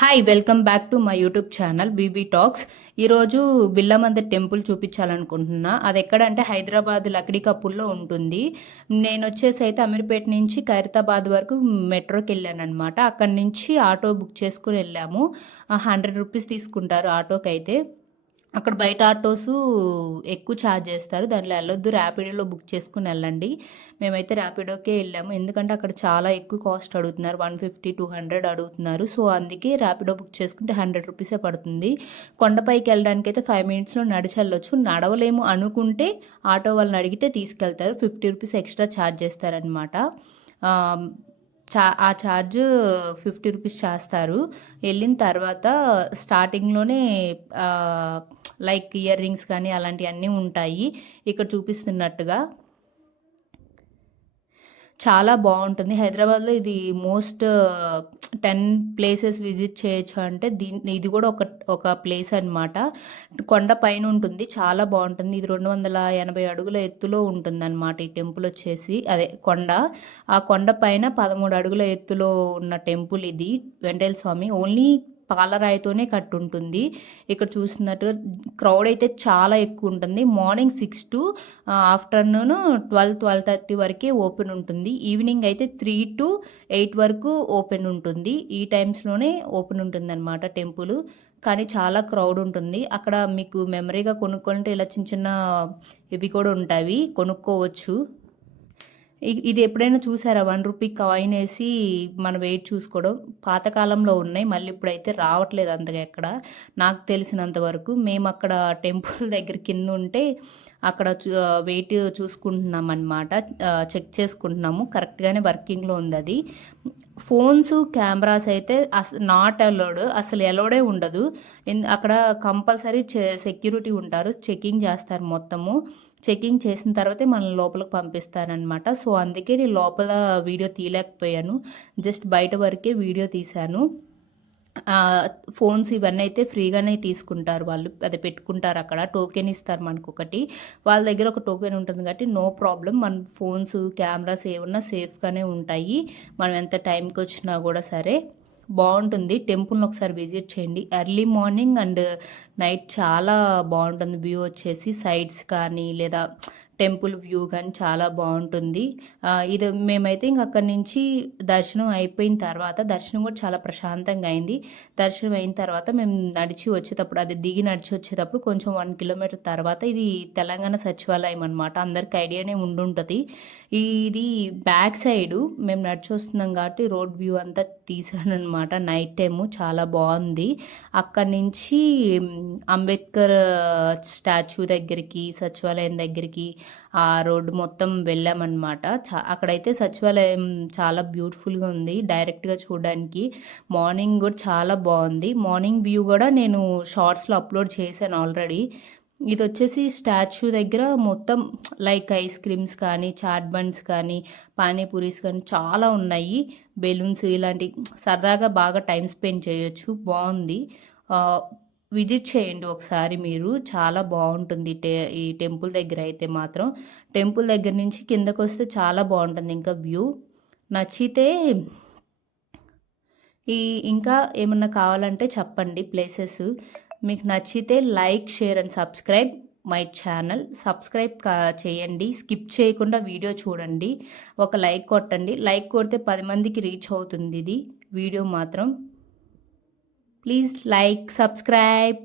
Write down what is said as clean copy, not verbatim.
Hi welcome back to my YouTube channel BB talks. ఈరోజు Birla Mandir temple చూపించాలనుకుంటున్నా. అది ఎక్కడంటే హైదరాబాద్ లక్డీ కప్పుల్లో ఉంటుంది. నేను వచ్చేసి అయితే అమీర్పేట నుంచి ఖైరతాబాద్ వరకు మెట్రోకి వెళ్ళాను అనమాట. అక్కడి నుంచి ఆటో బుక్ చేసుకుని వెళ్ళాము. 100 రూపీస్ తీసుకుంటారు ఆటోకి అయితే. అక్కడ బయట ఆటోసు ఎక్కువ ఛార్జ్ చేస్తారు, దాంట్లో వెళ్ళొద్దు, ర్యాపిడోలో బుక్ చేసుకుని వెళ్ళండి. మేమైతే ర్యాపిడోకే వెళ్ళాము, ఎందుకంటే అక్కడ చాలా ఎక్కువ కాస్ట్ అడుగుతున్నారు, 150-200 అడుగుతున్నారు. సో అందుకే ర్యాపిడో బుక్ చేసుకుంటే 100 రూపీసే పడుతుంది. కొండపైకి వెళ్ళడానికి అయితే 5 మినిట్స్లో నడిచి వెళ్ళొచ్చు. నడవలేము అనుకుంటే ఆటో వాళ్ళని అడిగితే తీసుకెళ్తారు, 50 రూపీస్ ఎక్స్ట్రా ఛార్జ్ చేస్తారనమాట. ఆ ఛార్జ్ 50 రూపీస్ చేస్తారు. వెళ్ళిన తర్వాత స్టార్టింగ్లోనే లైక్ ఇయర్ రింగ్స్ కానీ అలాంటివన్నీ ఉంటాయి ఇక్కడ చూపిస్తున్నట్టుగా. చాలా బాగుంటుంది. హైదరాబాద్లో ఇది మోస్ట్ 10 ప్లేసెస్ విజిట్ చేయొచ్చు అంటే ఇది కూడా ఒక ప్లేస్ అనమాట. కొండ పైన ఉంటుంది, చాలా బాగుంటుంది. ఇది 280 అడుగుల ఎత్తులో ఉంటుంది అనమాట ఈ టెంపుల్ వచ్చేసి. అదే కొండ, ఆ కొండ పైన 13 అడుగుల ఎత్తులో ఉన్న టెంపుల్ ఇది వెంకటేశ్వర స్వామి. ఓన్లీ పాలరాయితోనే కట్టుంటుంది. ఇక్కడ చూస్తున్నట్టుగా క్రౌడ్ అయితే చాలా ఎక్కువ ఉంటుంది. మార్నింగ్ 6 to ఆఫ్టర్నూన్ 12-12:30 వరకే ఓపెన్ ఉంటుంది. ఈవినింగ్ అయితే 3 to 8 వరకు ఓపెన్ ఉంటుంది. ఈ టైమ్స్లోనే ఓపెన్ ఉంటుంది అనమాట టెంపుల్. కానీ చాలా క్రౌడ్ ఉంటుంది అక్కడ. మీకు మెమరీగా కొనుక్కోవాలంటే ఇలా చిన్న చిన్న ఇవి కూడా ఉంటాయి, కొనుక్కోవచ్చు. ఇది ఎప్పుడైనా చూసారా? 1 రూపీ కాయిన్ వేసి మన వెయిట్ చూసుకోవడం. పాతకాలంలో ఉన్నాయి, మళ్ళీ ఇప్పుడైతే రావట్లేదు అంతగా ఎక్కడ, నాకు తెలిసినంత వరకు. మేము అక్కడ టెంపుల్ దగ్గర కింద ఉంటే అక్కడ వెయిట్ చూసుకుంటున్నాం అనమాట, చెక్ చేసుకుంటున్నాము. కరెక్ట్గానే వర్కింగ్లో ఉంది అది. ఫోన్స్, కెమెరాస్ అయితే నాట్ అలౌడ్, అసలు అలౌడే ఉండదు. అక్కడ కంపల్సరీ సెక్యూరిటీ ఉంటారు, చెకింగ్ చేస్తారు మొత్తము. చెకింగ్ చేసిన తర్వాతే మనల్ని లోపలికి పంపిస్తారనమాట. సో అందుకే నేను లోపల వీడియో తీయలేకపోయాను, జస్ట్ బయట వరకే వీడియో తీశాను. ఫోన్స్ ఇవన్నీ అయితే ఫ్రీగానే తీసుకుంటారు వాళ్ళు, అది పెట్టుకుంటారు అక్కడ. టోకెన్ ఇస్తారు మనకు ఒకటి, వాళ్ళ దగ్గర ఒక టోకెన్ ఉంటుంది కాబట్టి నో ప్రాబ్లం. మన ఫోన్స్, కెమెరాస్ ఏమన్నా సేఫ్గానే ఉంటాయి, మనం ఎంత టైంకి వచ్చినా కూడా సరే. బాగుంటుంది. టెంపుల్ని ఒకసారి విజిట్ చేయండి. ఎర్లీ మార్నింగ్ అండ్ నైట్ చాలా బాగుంటుంది వ్యూ వచ్చేసి. సైడ్స్ కానీ లేదా టెంపుల్ వ్యూ కానీ చాలా బాగుంటుంది. ఇది మేమైతే ఇంక అక్కడి నుంచి దర్శనం అయిపోయిన తర్వాత, దర్శనం కూడా చాలా ప్రశాంతంగా అయింది. దర్శనం అయిన తర్వాత మేము నడిచి వచ్చేటప్పుడు, అది దిగి నడిచి వచ్చేటప్పుడు కొంచెం 1 కిలోమీటర్ తర్వాత ఇది తెలంగాణ సచివాలయం అనమాట. అందరికి ఐడియానే ఉండుంటుంది. ఇది బ్యాక్ సైడు మేము నడిచి వస్తున్నాం కాబట్టి రోడ్ వ్యూ అంతా తీసాను అనమాట. నైట్ టైము చాలా బాగుంది. అక్కడి నుంచి అంబేద్కర్ స్టాచ్యూ దగ్గరికి, సచివాలయం దగ్గరికి ఆ రోడ్డు మొత్తం వెళ్ళామన్నమాట. అక్కడైతే సచివాలయం చాలా బ్యూటిఫుల్గా ఉంది డైరెక్ట్గా చూడడానికి. మార్నింగ్ కూడా చాలా బాగుంది. మార్నింగ్ వ్యూ కూడా నేను షార్ట్స్లో అప్లోడ్ చేశాను ఆల్రెడీ. ఇది వచ్చేసి స్టాచ్యూ దగ్గర మొత్తం లైక్ ఐస్ క్రీమ్స్ కానీ, చాట్ బండ్స్ కానీ, పానీపూరీస్ కానీ చాలా ఉన్నాయి. బెలూన్స్ ఇలాంటి సరదాగా బాగా టైం స్పెండ్ చేయొచ్చు. బాగుంది, విజిట్ చేయండి ఒకసారి మీరు, చాలా బాగుంటుంది. ఈ టెంపుల్ దగ్గర అయితే మాత్రం. టెంపుల్ దగ్గర నుంచి కిందకు వస్తే చాలా బాగుంటుంది ఇంకా వ్యూ. నచ్చితే ఇంకా ఏమన్నా కావాలంటే చెప్పండి ప్లేసెస్. మీకు నచ్చితే like, share and subscribe my channel. Subscribe చేయండి, స్కిప్ చేయకుండా వీడియో చూడండి. ఒక లైక్ కొట్టండి, లైక్ కొడితే 10 మందికి రీచ్ అవుతుంది ఇది వీడియో మాత్రం. Please like, subscribe.